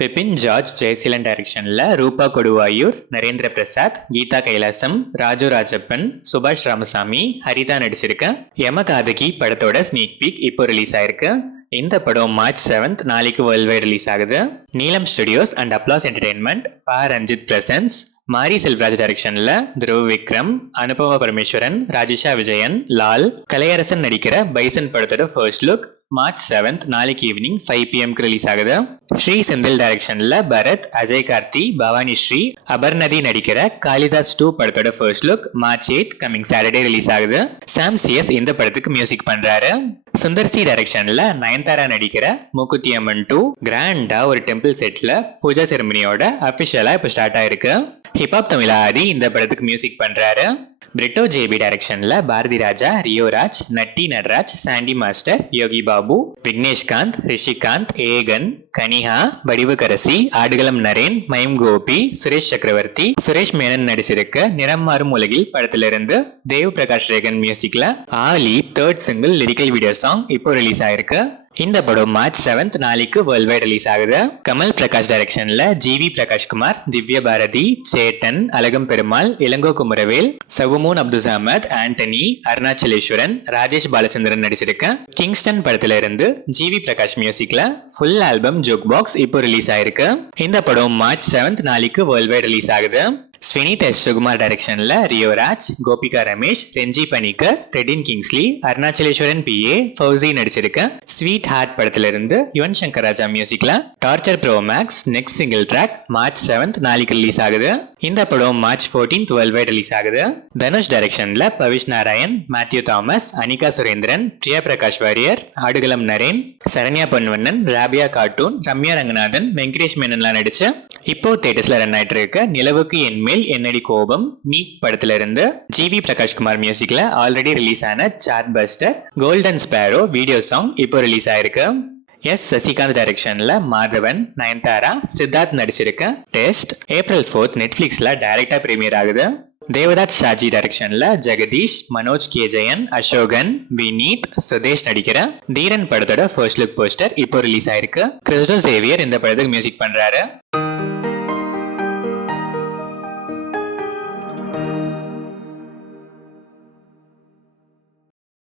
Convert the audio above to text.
Bipin George Jayaseelan டைரக்ஷன்ல ரூபா கொடுவாயூர், நரேந்திர பிரசாத், கீதா கைலாசம், ராஜு ராஜப்பன், சுபாஷ் ராமசாமி, ஹரிதா நடிச்சிருக்க யமகாதகி படத்தோட ஸ்னீக் பீக் இப்போ ரிலீஸ் ஆயிருக்கு. இந்த படம் March 7 நாளைக்கு வேர்ல்ட் வைட் ரிலீஸ் ஆகுது. நீலம் ஸ்டுடியோஸ் அண்ட் அப்ளாஸ் என்டர்டெயின்மெண்ட், பா ரஞ்சித் பிரசன்ஸ், மாரி செல்வராஜ் டைரக்ஷன்ல துருவ் விக்ரம், அனுபவ பரமேஸ்வரன், ராஜேஷா விஜயன், லால், கலையரசன் நடிக்கிற பைசன் படத்தோட ஃபர்ஸ்ட் லுக் March 7 நாளைக்கு ஈவினிங் 5 PM ரிலீஸ் ஆகுது. ஸ்ரீ செந்தில் டைரக்ஷன்ல பரத், அஜய் கார்த்தி, பவானி ஸ்ரீ, அபர்நதி நடிக்கிற காளிதாஸ் 2 படத்தோட first look March 8 coming Saturday release ஆகுது. சாம் சிஎஸ் இந்த படத்துக்கு மியூசிக் பண்றாரு. சுந்தர் சி டைரக்ஷன்ல நயன்தாரா நடிக்கிற மூக்குத்தி அம்மன் 2 கிராண்டா ஒரு டெம்பிள் செட்ல பூஜா செரமனியோட அபிஷியலா இப்ப ஸ்டார்ட் ஆயிருக்கு. ஹிப்ஹாப் தமிழா ஆதி இந்த படத்துக்கு மியூசிக் பண்றாரு. பிரிட்டோ ஜேபி டைரக்ஷன்ல பாரதி ராஜா, ரியோராஜ், நட்டி நடராஜ், சாண்டி மாஸ்டர், யோகி பாபு, விக்னேஷ்காந்த், ரிஷிகாந்த், ஏகன், கனிஹா, வடிவுகரசி, ஆடுகளம் நரேன், மைம் கோபி, சுரேஷ் சக்கரவர்த்தி, சுரேஷ் மேனன் நடிச்சிருக்க நிறம் மாறும் உலகில் படத்திலிருந்து தேவ் பிரகாஷ் ரேகன் மியூசிக்ல ஆலி third single lyrical video song இப்போ ரிலீஸ் ஆயிருக்கு. இந்த படம் March 7 நாளைக்கு வேர்ல்ட் வைட் ரிலீஸ் ஆகுது. கமல் பிரகாஷ் டைரக்ஷன்ல ஜிவி பிரகாஷ்குமார், திவ்ய பாரதி, சேட்டன், அழகம் பெருமாள், இளங்கோ குமரவேல், சவுமூன் அப்துல் அஹமத், ஆண்டனி, அருணாச்சலேஸ்வரன், ராஜேஷ் பாலச்சந்திரன் நடிச்சிருக்க கிங்ஸ்டன் படத்துல இருந்து ஜிவி பிரகாஷ் மியூசிக்ல ஃபுல் ஆல்பம் ஜோக் பாக்ஸ் இப்போ ரிலீஸ் ஆயிருக்கு. இந்த படம் March 7 நாளைக்கு வேர்ல்ட் வைட் ரிலீஸ் ஆகுது. ஸ்வினித் எஸ் சுகுமார் டைரக்ஷன்ல ரியோராஜ், கோபிகா ரமேஷ், ரெஞ்சி பனிக்கர், டெடின் கிங்ஸ்லி, அருணாச்சலேஸ்வரன் PA, ஃபௌசி நடிச்சிருக்க ஸ்வீட் ஹார்ட் படத்துல இருந்து யுவன் சங்கர் ராஜா மியூசிக்ல torture bro max next single track March 7 நாளைக்கு ரிலீஸ் ஆகுது. இந்த படம் March 14 வேர்ல்ட் வைட் ரிலீஸ் ஆகுது. தனுஷ் டைரக்ஷன்ல பவிஷ் நாராயண், மேத்யூ தாமஸ், அனிகா சுரேந்திரன், பிரியா பிரகாஷ் வாரியர், ஆடுகளம் நரேன், சரண்யா பொன்வண்ணன், ராபியா கார்ட்டூன், ரம்யா ரங்கநாதன், வெங்கடேஷ் மேனன்லாம் நடிச்சு இப்போ தியேட்டர்ஸ்ல ரன் ஆயிட்டு இருக்க நிலவுக்கு என் மேல் என்னடி கோபம் நீக் படத்துல இருந்து ஜிவி பிரகாஷ்குமார் மியூசிக்ல ஆல்ரெடி ரிலீஸ் ஆன chartbuster golden sparrow video song இப்போ ரிலீஸ் ஆயிருக்கு. எஸ் சசிகாந்த் டைரக்ஷன்ல மாதவன், நயன்தாரா, சித்தார்த் நடிச்சிருக்க டெஸ்ட் April 4 நெட்ஃபிளிக்ஸ்ல டைரக்டா பிரீமியர் ஆகுது. தேவதாத் ஷாஜி டைரக்ஷன்ல ஜெகதீஷ், மனோஜ் கே ஜெயன், அசோகன், வினீத், சுதேஷ் நடிக்கிற தீரன் படத்தோட ஃபர்ஸ்ட் லுக் போஸ்டர் இப்போ ரிலீஸ் ஆயிருக்கு. கிறிஸ்டோ சேவியர் இந்த படத்துக்கு மியூசிக் பண்றாரு.